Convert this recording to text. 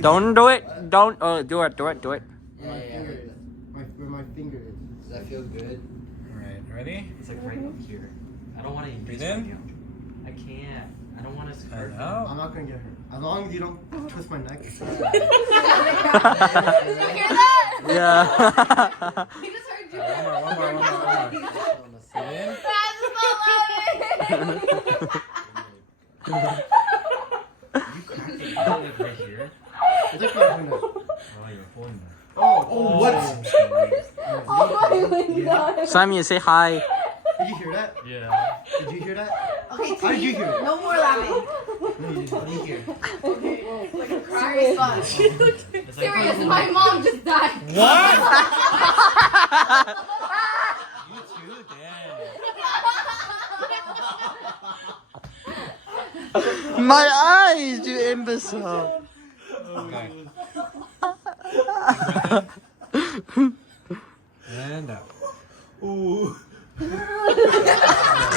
Don't do it. Don't. Do it. Do it. Do it. Where my finger is. Where my finger is. Does that feel good? Alright, ready? It's like right up here. I don't want to Breathe use my in. nail. I can't. I don't want to hurt. And I'm out. not gonna get hurt. As long as you don't twist my neck. Did you hear that? Yeah. He just heard you. One more. Breathe in. You cracked it like right here. It's like my finger. Oh, you're holding that. Oh, what? Oh my god. Simon, say hi. Did you hear that? Yeah. Did you hear that? Okay, How did you hear it? no more laughing. No, you didn't. What did you hear? Serious fun. It's like Serious, my mom just died. What? You too? Damn. My eyes, you imbecile. Okay. And out. Ooh.